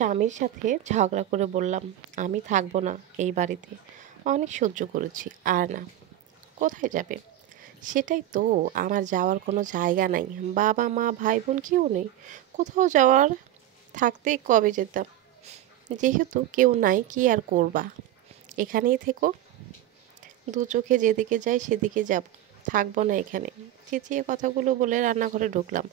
স্বামীর সাথে ঝগড়া করে বললাম আমি থাকবো না এই বাড়িতে। অনেক সহ্য করেছি, আর না। কোথায় যাবে? সেটাই তো, আমার যাওয়ার কোনো জায়গা নাই। বাবা মা ভাই বোন কেউ নেই। কোথাও যাওয়ার থাকতেই কবে যেতাম। যেহেতু কেউ নাই, কি আর করবা, এখানেই থেকো। দু চোখে যেদিকে যাই সেদিকে যাব, থাকবো না এখানে। চেঁচিয়ে কথাগুলো বলে রান্নাঘরে ঢুকলাম।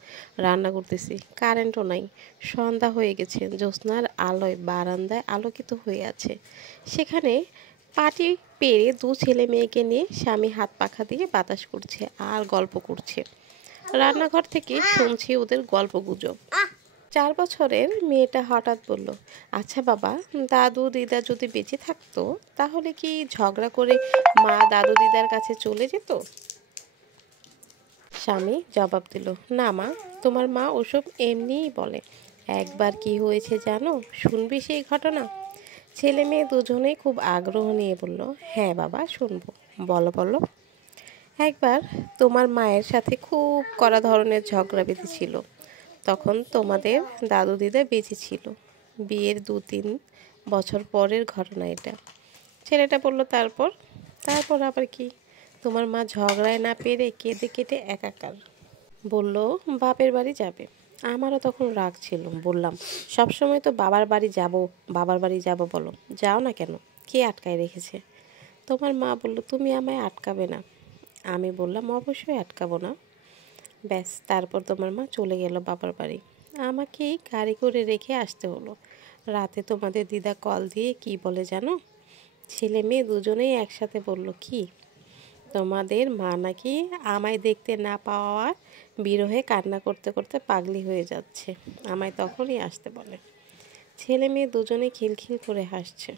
রান্না করতেছি, কারেন্টও নাই। সন্ধ্যা হয়ে গেছে, জ্যোৎস্নার আলোয় বারান্দায় আলোকিত হয়ে আছে। সেখানে পাটি পেরে দু ছেলে মেয়েকে নিয়ে স্বামী হাত পাখা দিয়ে বাতাস করছে আর গল্প করছে। রান্নাঘর থেকে শুনছি ওদের গল্প গুজব। 4 বছরের মেয়েটা হঠাৎ বলল, আচ্ছা বাবা, দাদু দিদা যদি বেঁচে থাকতো তাহলে কি ঝগড়া করে মা দাদু দিদার কাছে চলে যেত? স্বামী জবাব দিল, না মা, তোমার মা ওসব এমনিই বলে। একবার কি হয়েছে জানো? শুনবি সেই ঘটনা? ছেলে মেয়ে দুজনেই খুব আগ্রহ নিয়ে বলল, হ্যাঁ বাবা, শুনবো। বলো বলো। একবার তোমার মায়ের সাথে খুব কড়া ধরনের ঝগড়া বেঁধেছিল। তখন তোমাদের দাদু দিদা বেঁচে ছিল। বিয়ের 2-3 বছর পরের ঘটনা এটা। ছেলেটা বলল, তারপর? তারপর আবার কি? তোমার মা ঝগড়ায় না পেরে কেঁদে কেটে একাকার। বলল বাপের বাড়ি যাবে। আমারও তখন রাগ ছিল। বললাম, সবসময় তো বাবার বাড়ি যাব বাবার বাড়ি যাব বলো, যাও না কেন? কে আটকায় রেখেছে? তোমার মা বলল, তুমি আমায় আটকাবে না। আমি বললাম, অবশ্যই আটকাবো না। ব্যাস, তারপর তোমার মা চলে গেল বাবার বাড়ি। আমাকেই গাড়ি করে রেখে আসতে হলো। রাতে তোমাদের দিদা কল দিয়ে কি বলে জানো? ছেলে মেয়ে দুজনেই একসাথে বলল, কি? তোমাদের মা নাকি আমায় দেখতে না পাওয়ার বিরহে কান্না করতে করতে পাগলি হয়ে যাচ্ছে। আমায় তখনই আসতে বলে। ছেলে মেয়ে দুজনে খিলখিল করে হাসছে।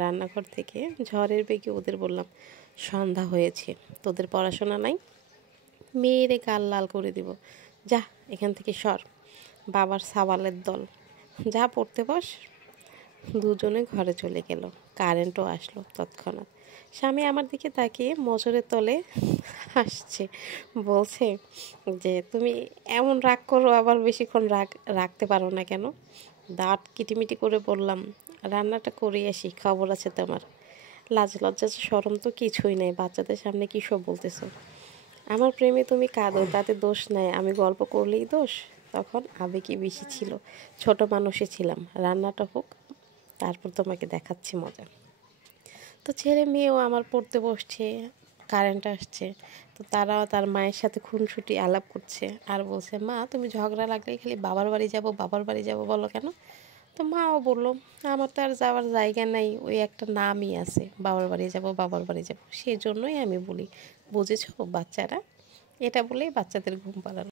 রান্নাঘর থেকে ঝড়ের বেগে ওদের বললাম, সন্ধ্যা হয়েছে, তোদের পড়াশোনা নাই? মেয়েরে গাল লাল করে দিব। যা এখান থেকে সর, বাবার সাওয়ালের দল। যা পড়তে বস। দুজনে ঘরে চলে গেল। কারেন্টও আসলো তৎক্ষণাৎ। স্বামী আমার দিকে তাকিয়ে মোচড়ের তলে হাসছে। বলছে যে, তুমি এমন রাগ করো, আবার বেশিক্ষণ রাগ রাখতে পারো না কেন? দাঁত কিটিমিটি করে বললাম, রান্নাটা করে আসি, খবর আছে তোমার। লাজ লজ্জা শরম তো কিছুই নেই, বাচ্চাদের সামনে কী সব বলতেছো? আমার প্রেমে তুমি কাঁদো, তাতে দোষ নাই। আমি গল্প করলেই দোষ? তখন আবেগই বেশি ছিল, ছোট মানুষই ছিলাম। রান্নাটা হোক, তারপর তোমাকে দেখাচ্ছি মজা। তো ছেলে মেয়েও আমার পড়তে বসছে, কারেন্ট আসছে। তো তারাও তার মায়ের সাথে খুনসুটি আলাপ করছে আর বলছে, মা তুমি ঝগড়া লাগলেই খালি বাবার বাড়ি যাব বাবার বাড়ি যাব বলো কেন? তো মাও বললো, আমার তো আর যাওয়ার জায়গা নাই, ওই একটা নামই আছে, বাবার বাড়ি যাব বাবার বাড়ি যাব, সেই জন্যই আমি বলি। বুঝেছো বাচ্চারা? এটা বলেই বাচ্চাদের ঘুম পাড়ানো।